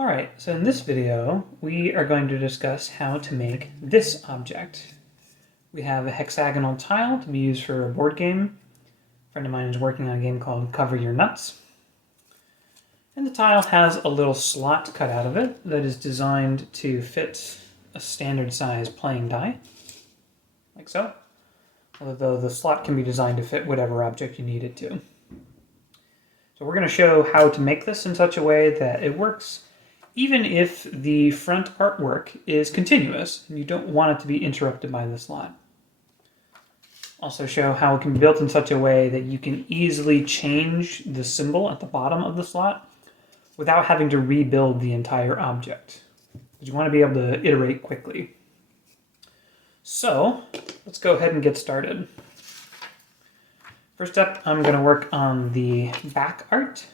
Alright, so in this video, we are going to discuss how to make this object. We have a hexagonal tile to be used for a board game. A friend of mine is working on a game called Cover Your Nuts. And the tile has a little slot cut out of it that is designed to fit a standard size playing die, like so. Although the slot can be designed to fit whatever object you need it to. So we're going to show how to make this in such a way that it works even if the front artwork is continuous and you don't want it to be interrupted by the slot. Also show how it can be built in such a way that you can easily change the symbol at the bottom of the slot without having to rebuild the entire object. Because you want to be able to iterate quickly. So let's go ahead and get started. First up, I'm going to work on the back art.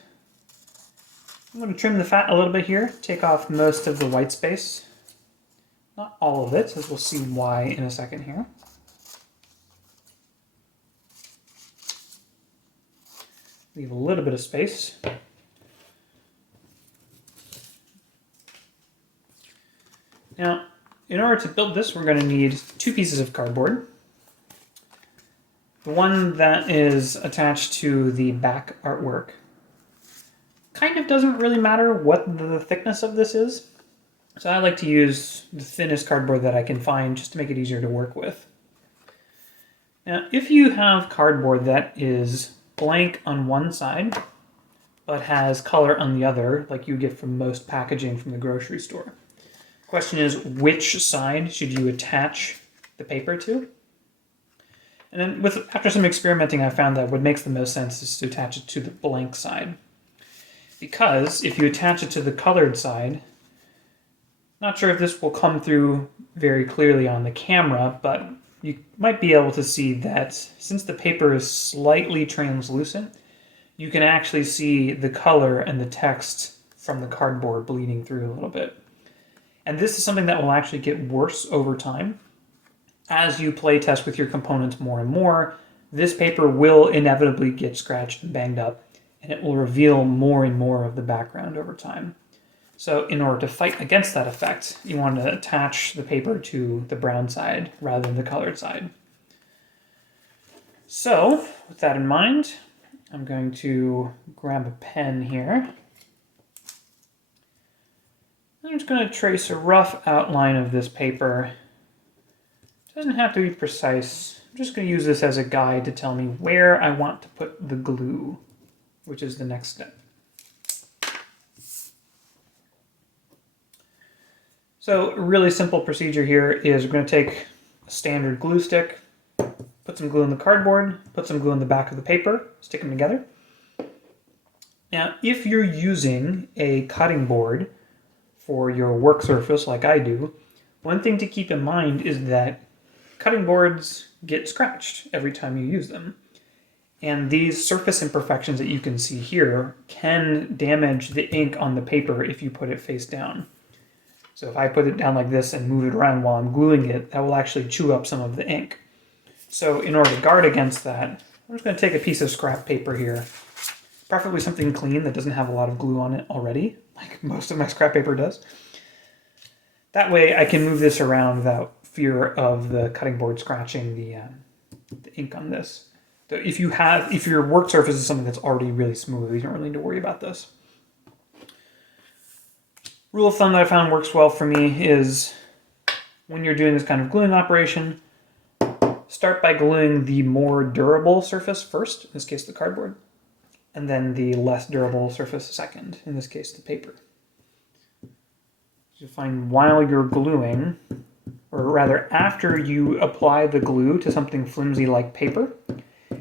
I'm going to trim the fat a little bit here, take off most of the white space. Not all of it, as we'll see why in a second here. Leave a little bit of space. Now, in order to build this, we're going to need 2 pieces of cardboard. The one that is attached to the back artwork kind of doesn't really matter what the thickness of this is. So I like to use the thinnest cardboard that I can find just to make it easier to work with. Now, if you have cardboard that is blank on one side, but has color on the other, like you get from most packaging from the grocery store, the question is, which side should you attach the paper to? And then after some experimenting, I found that what makes the most sense is to attach it to the blank side. Because if you attach it to the colored side, not sure if this will come through very clearly on the camera, but you might be able to see that since the paper is slightly translucent, you can actually see the color and the text from the cardboard bleeding through a little bit. And this is something that will actually get worse over time. As you play test with your components more and more, this paper will inevitably get scratched and banged up, and it will reveal more and more of the background over time. So in order to fight against that effect, you want to attach the paper to the brown side rather than the colored side. So with that in mind, I'm going to grab a pen here. I'm just going to trace a rough outline of this paper. It doesn't have to be precise. I'm just going to use this as a guide to tell me where I want to put the glue, which is the next step. So a really simple procedure here is we're going to take a standard glue stick, put some glue in the cardboard, put some glue in the back of the paper, stick them together. Now, if you're using a cutting board for your work surface like I do, one thing to keep in mind is that cutting boards get scratched every time you use them. And these surface imperfections that you can see here can damage the ink on the paper if you put it face down. So if I put it down like this and move it around while I'm gluing it, that will actually chew up some of the ink. So in order to guard against that, I'm just going to take a piece of scrap paper here, preferably something clean that doesn't have a lot of glue on it already, like most of my scrap paper does. That way I can move this around without fear of the cutting board scratching the ink on this. So if your work surface is something that's already really smooth, you don't really need to worry about this. Rule of thumb that I found works well for me is when you're doing this kind of gluing operation, start by gluing the more durable surface first, in this case the cardboard, and then the less durable surface second, in this case the paper. You find while you're gluing, or rather after you apply the glue to something flimsy like paper,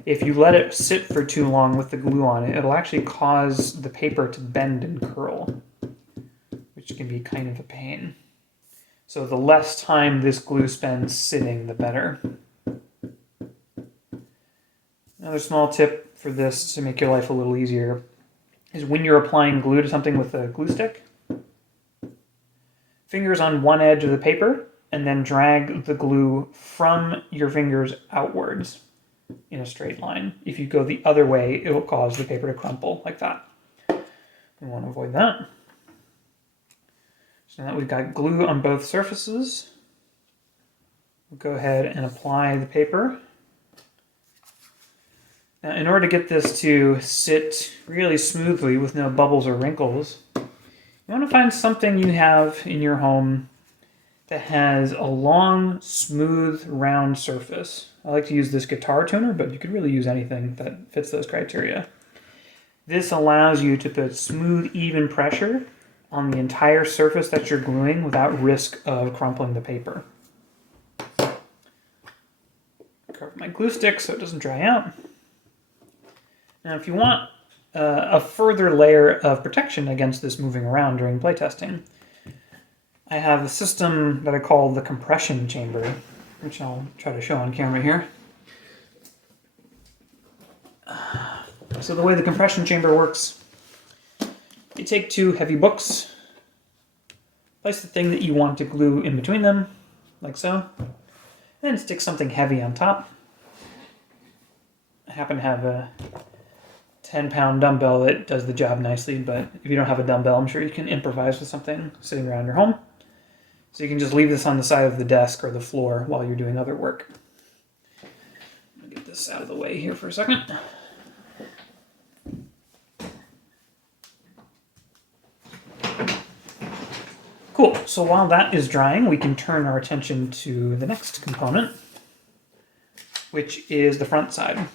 if you let it sit for too long with the glue on it, it'll actually cause the paper to bend and curl, which can be kind of a pain. So the less time this glue spends sitting, the better. Another small tip for this to make your life a little easier is when you're applying glue to something with a glue stick, fingers on one edge of the paper, and then drag the glue from your fingers outwards in a straight line. If you go the other way, it will cause the paper to crumple like that. We want to avoid that. So now that we've got glue on both surfaces, we'll go ahead and apply the paper. Now, in order to get this to sit really smoothly with no bubbles or wrinkles, you want to find something you have in your home that has a long, smooth, round surface. I like to use this guitar tuner, but you could really use anything that fits those criteria. This allows you to put smooth, even pressure on the entire surface that you're gluing without risk of crumpling the paper. Cover my glue stick so it doesn't dry out. Now, if you want a further layer of protection against this moving around during playtesting, I have a system that I call the compression chamber, which I'll try to show on camera here. So the way the compression chamber works, you take two heavy books, place the thing that you want to glue in between them, like so, and stick something heavy on top. I happen to have a 10-pound dumbbell that does the job nicely, but if you don't have a dumbbell, I'm sure you can improvise with something sitting around your home. So you can just leave this on the side of the desk or the floor while you're doing other work. I'll get this out of the way here for a second. Cool, so while that is drying, we can turn our attention to the next component, which is the front side.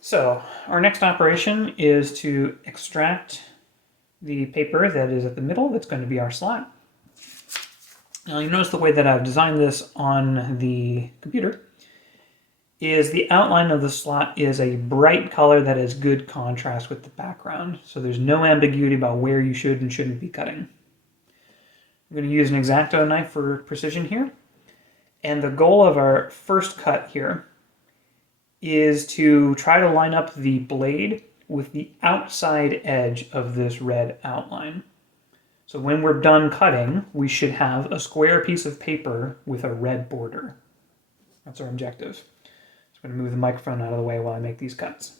So our next operation is to extract the paper that is at the middle. That's going to be our slot. Now you notice the way that I've designed this on the computer is the outline of the slot is a bright color that has good contrast with the background. So there's no ambiguity about where you should and shouldn't be cutting. I'm going to use an X-Acto knife for precision here. And the goal of our first cut here is to try to line up the blade with the outside edge of this red outline. So when we're done cutting, we should have a square piece of paper with a red border. That's our objective. I'm going to move the microphone out of the way while I make these cuts.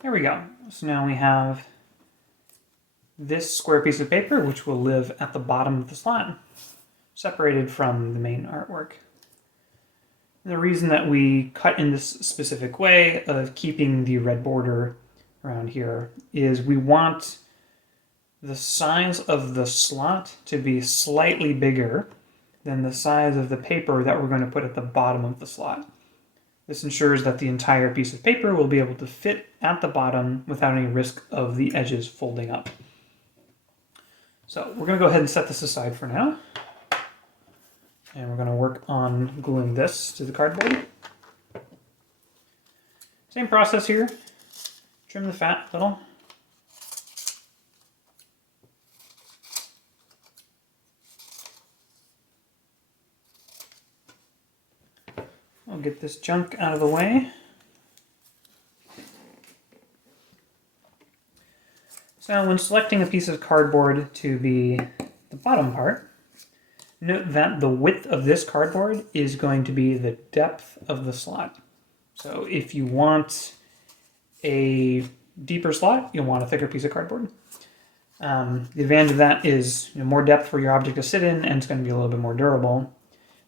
There we go. So now we have this square piece of paper, which will live at the bottom of the slot, separated from the main artwork. And the reason that we cut in this specific way of keeping the red border around here is we want the size of the slot to be slightly bigger than the size of the paper that we're going to put at the bottom of the slot. This ensures that the entire piece of paper will be able to fit at the bottom without any risk of the edges folding up. So we're going to go ahead and set this aside for now. And we're going to work on gluing this to the cardboard. Same process here. Trim the fat a little. I'll get this junk out of the way. So when selecting a piece of cardboard to be the bottom part, note that the width of this cardboard is going to be the depth of the slot. So if you want a deeper slot, you'll want a thicker piece of cardboard. The advantage of that is more depth for your object to sit in, and it's going to be a little bit more durable.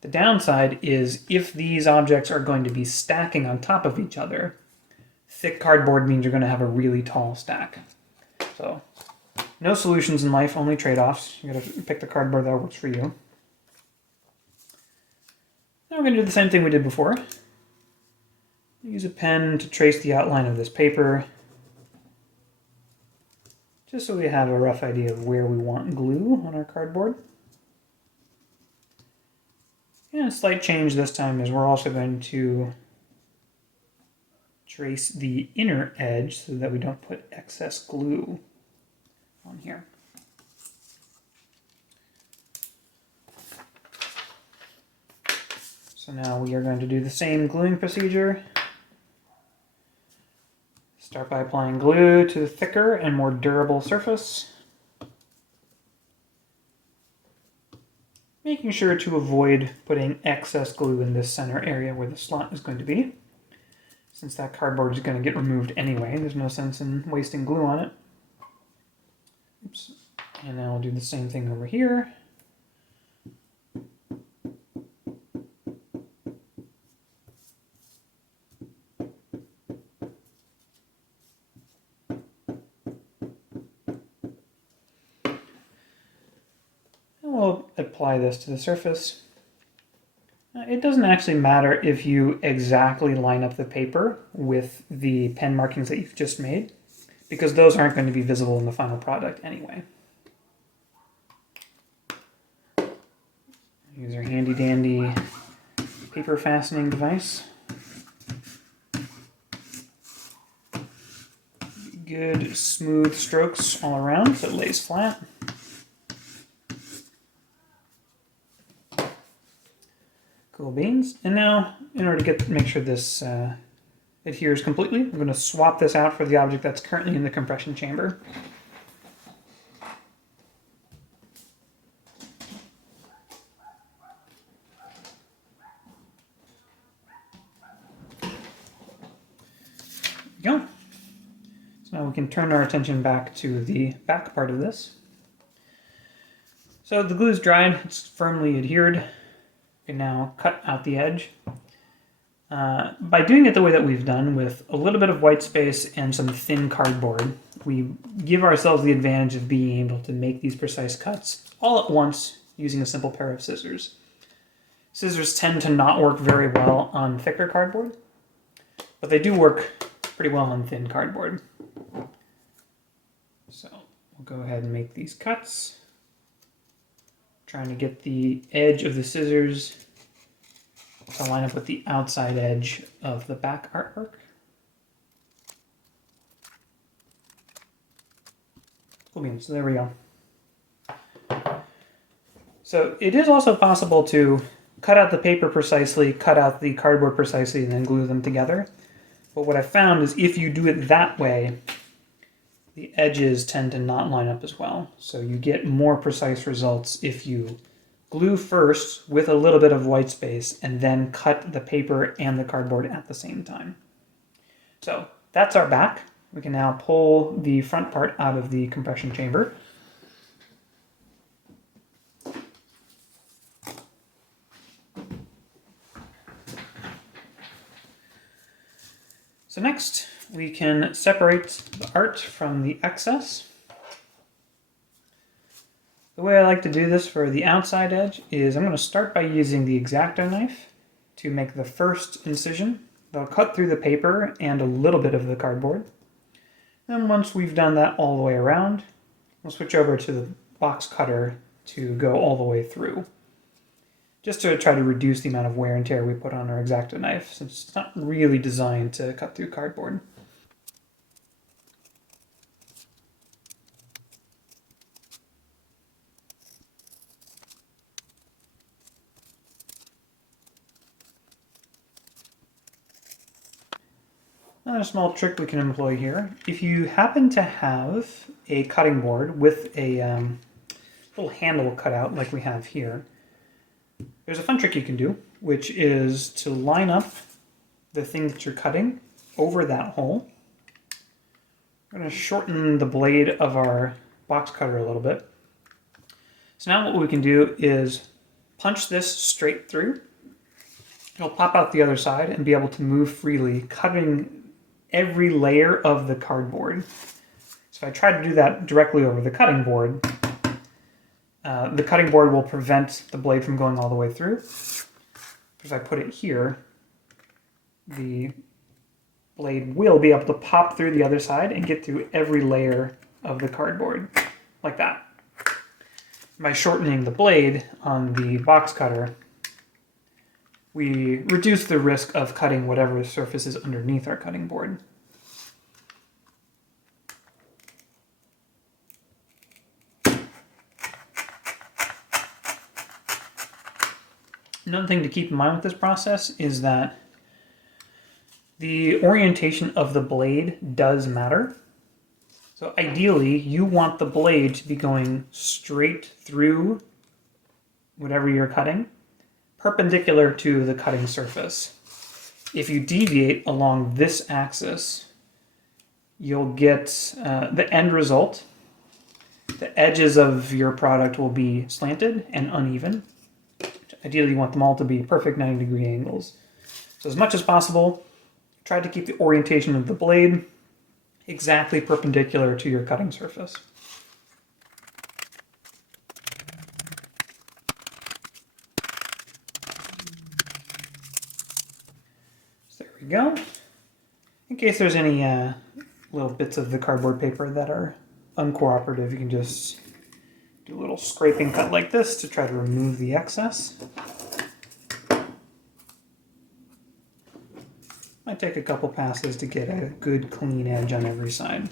The downside is if these objects are going to be stacking on top of each other, thick cardboard means you're going to have a really tall stack. So no solutions in life, only trade-offs. You got to pick the cardboard that works for you. Now we're going to do the same thing we did before. Use a pen to trace the outline of this paper, just so we have a rough idea of where we want glue on our cardboard. And a slight change this time is we're also going to trace the inner edge so that we don't put excess glue on here. So now we are going to do the same gluing procedure. Start by applying glue to the thicker and more durable surface. making sure to avoid putting excess glue in this center area where the slot is going to be. Since that cardboard is going to get removed anyway, there's no sense in wasting glue on it. Oops. And now I'll do the same thing over here. We'll apply this to the surface. It doesn't actually matter if you exactly line up the paper with the pen markings that you've just made, because those aren't going to be visible in the final product anyway. Use our handy dandy paper fastening device. Good smooth strokes all around so it lays flat. Cool beans. And now, in order to make sure this adheres completely, I'm going to swap this out for the object that's currently in the compression chamber. There we go. So now we can turn our attention back to the back part of this. So the glue is dried, it's firmly adhered. You can now cut out the edge. By doing it the way that we've done, with a little bit of white space and some thin cardboard, we give ourselves the advantage of being able to make these precise cuts all at once using a simple pair of scissors. Scissors tend to not work very well on thicker cardboard, but they do work pretty well on thin cardboard. So we'll go ahead and make these cuts. Trying to get the edge of the scissors to line up with the outside edge of the back artwork. Cool. So there we go. So it is also possible to cut out the paper precisely, cut out the cardboard precisely, and then glue them together. But what I found is if you do it that way, the edges tend to not line up as well. So you get more precise results if you glue first with a little bit of white space and then cut the paper and the cardboard at the same time. So that's our back. We can now pull the front part out of the compression chamber. So next, we can separate the art from the excess. The way I like to do this for the outside edge is I'm going to start by using the X-Acto knife to make the first incision. That'll cut through the paper and a little bit of the cardboard. Then once we've done that all the way around, we'll switch over to the box cutter to go all the way through, just to try to reduce the amount of wear and tear we put on our X-Acto knife, since it's not really designed to cut through cardboard. Another small trick we can employ here, if you happen to have a cutting board with a little handle cut out like we have here, there's a fun trick you can do, which is to line up the thing that you're cutting over that hole. We're going to shorten the blade of our box cutter a little bit. So now what we can do is punch this straight through. It'll pop out the other side and be able to move freely, cutting every layer of the cardboard. So if I try to do that directly over the cutting board will prevent the blade from going all the way through. If I put it here, the blade will be able to pop through the other side and get through every layer of the cardboard, like that. By shortening the blade on the box cutter, we reduce the risk of cutting whatever surface is underneath our cutting board. Another thing to keep in mind with this process is that the orientation of the blade does matter. So ideally, you want the blade to be going straight through whatever you're cutting perpendicular to the cutting surface. If you deviate along this axis, you'll get the end result. The edges of your product will be slanted and uneven. Ideally, you want them all to be perfect 90-degree angles. So as much as possible, try to keep the orientation of the blade exactly perpendicular to your cutting surface. So there we go. In case there's any little bits of the cardboard paper that are uncooperative, you can just do a little scraping cut like this to try to remove the excess. Might take a couple passes to get a good clean edge on every side.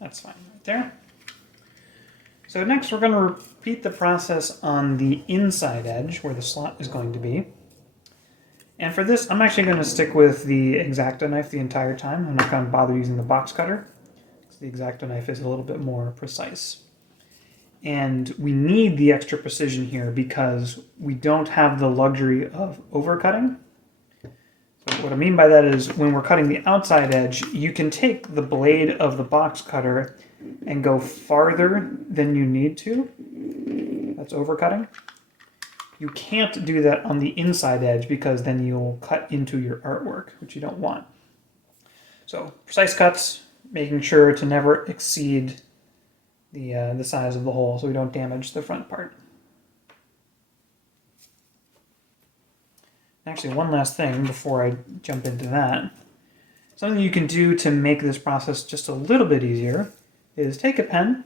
That's fine right there. So next we're going to repeat the process on the inside edge where the slot is going to be. And for this, I'm actually going to stick with the X-Acto knife the entire time. I'm not going to bother using the box cutter, because the X-Acto knife is a little bit more precise. And we need the extra precision here because we don't have the luxury of overcutting. So what I mean by that is when we're cutting the outside edge, you can take the blade of the box cutter and go farther than you need to. That's overcutting. You can't do that on the inside edge because then you'll cut into your artwork, which you don't want. So precise cuts, making sure to never exceed the size of the hole so we don't damage the front part. Actually, one last thing before I jump into that. Something you can do to make this process just a little bit easier is take a pen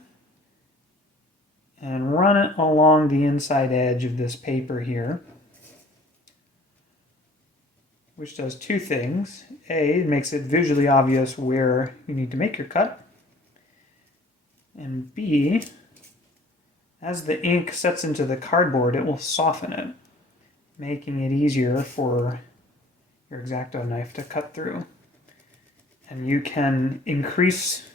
and run it along the inside edge of this paper here, which does two things. A, it makes it visually obvious where you need to make your cut. And B, as the ink sets into the cardboard, it will soften it, making it easier for your X-Acto knife to cut through. And you can increase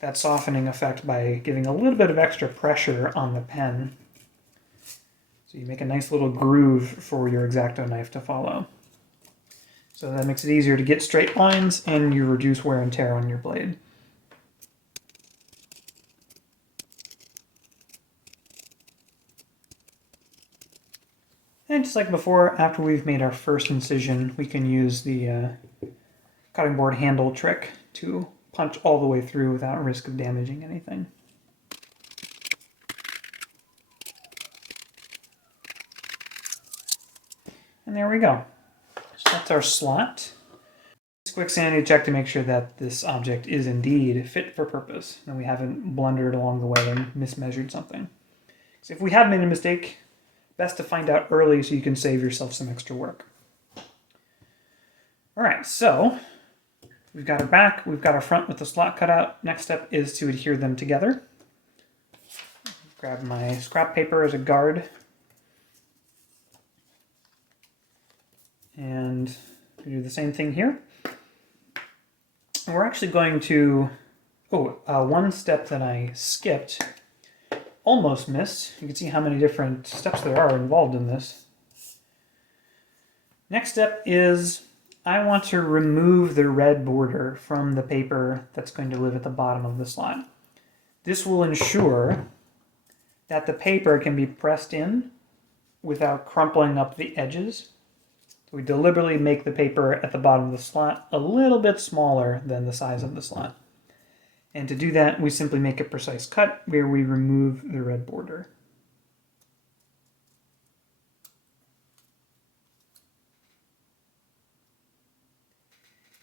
that softening effect by giving a little bit of extra pressure on the pen. So you make a nice little groove for your X-Acto knife to follow. So that makes it easier to get straight lines and you reduce wear and tear on your blade. And just like before, after we've made our first incision, we can use the cutting board handle trick to punch all the way through without risk of damaging anything. And there we go. So that's our slot. Just a quick sanity check to make sure that this object is indeed fit for purpose and we haven't blundered along the way and mismeasured something. So if we have made a mistake, best to find out early so you can save yourself some extra work. All right, so we've got our back, we've got our front with the slot cut out. Next step is to adhere them together. Grab my scrap paper as a guard. And we do the same thing here. And we're actually going to, one step that I skipped, almost missed. You can see how many different steps there are involved in this. Next step is I want to remove the red border from the paper that's going to live at the bottom of the slot. This will ensure that the paper can be pressed in without crumpling up the edges. So we deliberately make the paper at the bottom of the slot a little bit smaller than the size of the slot. And to do that, we simply make a precise cut where we remove the red border.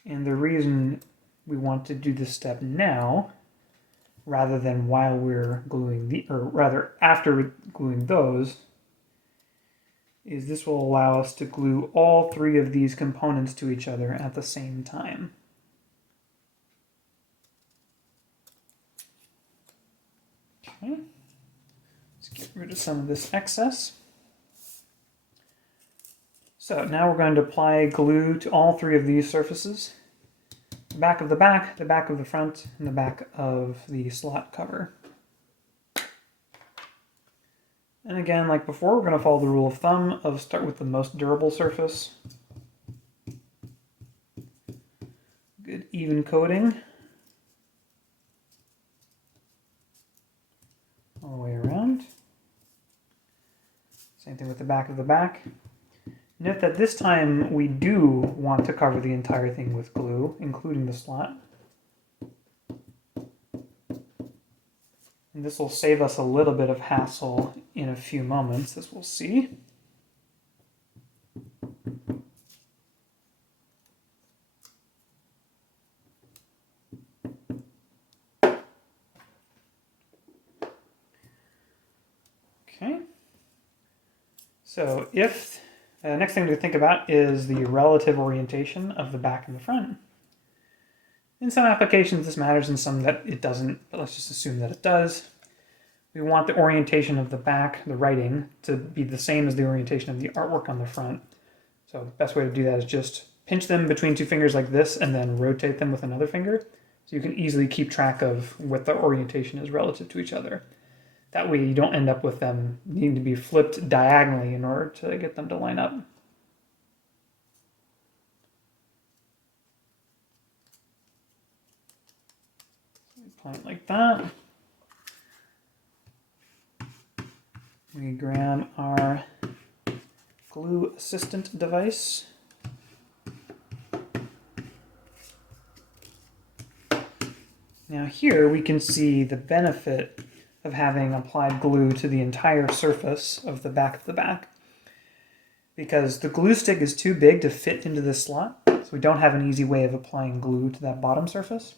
And the reason we want to do this step now, rather than while we're gluing after gluing those, is this will allow us to glue all three of these components to each other at the same time. Okay, let's get rid of some of this excess. So now we're going to apply glue to all three of these surfaces. The back of the back of the front, and the back of the slot cover. And again, like before, we're going to follow the rule of thumb of start with the most durable surface. Good even coating all the way around. Same thing with the back of the back. Note that this time we do want to cover the entire thing with glue, including the slot. And this will save us a little bit of hassle in a few moments, as we'll see. Okay. So if the next thing to think about is the relative orientation of the back and the front. In some applications this matters, in some that it doesn't, but let's just assume that it does. We want the orientation of the back, the writing, to be the same as the orientation of the artwork on the front. So the best way to do that is just pinch them between two fingers like this and then rotate them with another finger. So you can easily keep track of what the orientation is relative to each other. That way you don't end up with them needing to be flipped diagonally in order to get them to line up. Point like that. We grab our glue assistant device. Now here we can see the benefit of having applied glue to the entire surface of the back, because the glue stick is too big to fit into this slot, so we don't have an easy way of applying glue to that bottom surface.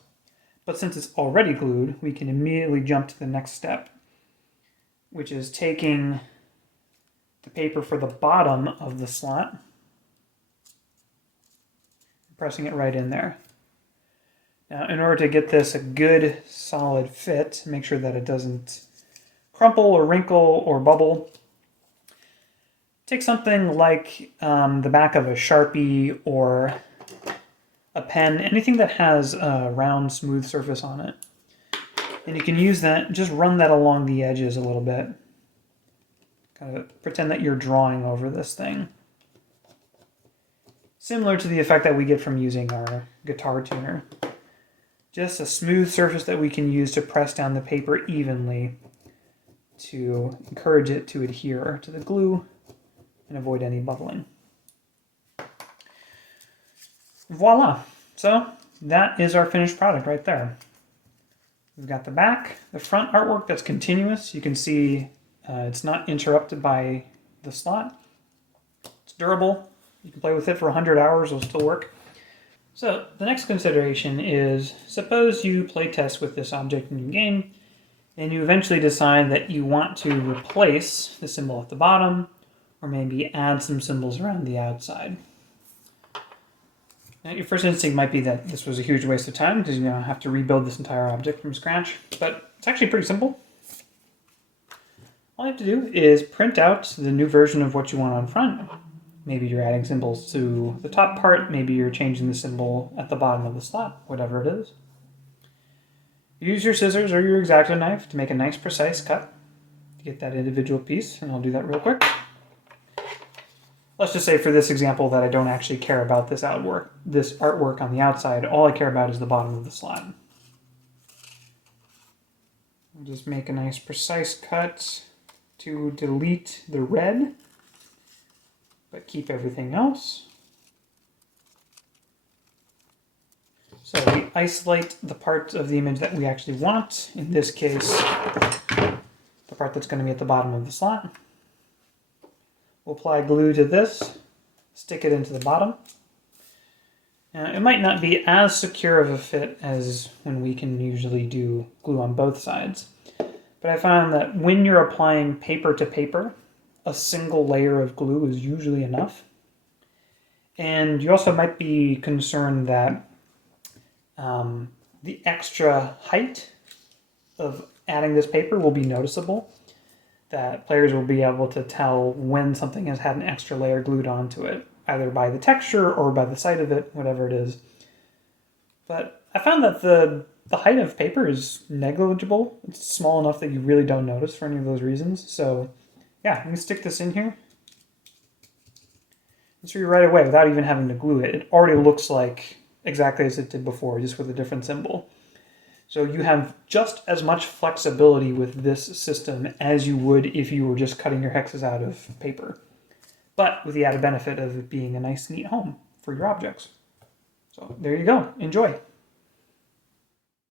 But since it's already glued, we can immediately jump to the next step, which is taking the paper for the bottom of the slot, pressing it right in there. Now, in order to get this a good solid fit, make sure that it doesn't crumple or wrinkle or bubble, take something like the back of a Sharpie or a pen, anything that has a round, smooth surface on it. And you can use that, just run that along the edges a little bit. Kind of pretend that you're drawing over this thing. Similar to the effect that we get from using our guitar tuner. Just a smooth surface that we can use to press down the paper evenly to encourage it to adhere to the glue and avoid any bubbling. Voila! So that is our finished product right there. We've got the back, the front artwork that's continuous. You can see it's not interrupted by the slot. It's durable. You can play with it for 100 hours, it'll still work. So the next consideration is, suppose you play test with this object in your game, and you eventually decide that you want to replace the symbol at the bottom, or maybe add some symbols around the outside. Now, your first instinct might be that this was a huge waste of time because you have to rebuild this entire object from scratch, but it's actually pretty simple. All you have to do is print out the new version of what you want on front. Maybe you're adding symbols to the top part, maybe you're changing the symbol at the bottom of the slot, whatever it is. Use your scissors or your X-Acto knife to make a nice precise cut to get that individual piece, and I'll do that real quick. Let's just say for this example that I don't actually care about this artwork on the outside. All I care about is the bottom of the slot. I'll just make a nice precise cut to delete the red, but keep everything else. So we isolate the part of the image that we actually want. In this case, the part that's going to be at the bottom of the slot. We'll apply glue to this, stick it into the bottom. Now, it might not be as secure of a fit as when we can usually do glue on both sides. But I found that when you're applying paper to paper, a single layer of glue is usually enough. And you also might be concerned that the extra height of adding this paper will be noticeable. That players will be able to tell when something has had an extra layer glued onto it, either by the texture or by the sight of it, whatever it is. But I found that the height of paper is negligible. It's small enough that you really don't notice for any of those reasons. So yeah, let me stick this in here. And so right away, without even having to glue it, it already looks like exactly as it did before, just with a different symbol. So you have just as much flexibility with this system as you would if you were just cutting your hexes out of paper, but with the added benefit of it being a nice, neat home for your objects. So there you go. Enjoy.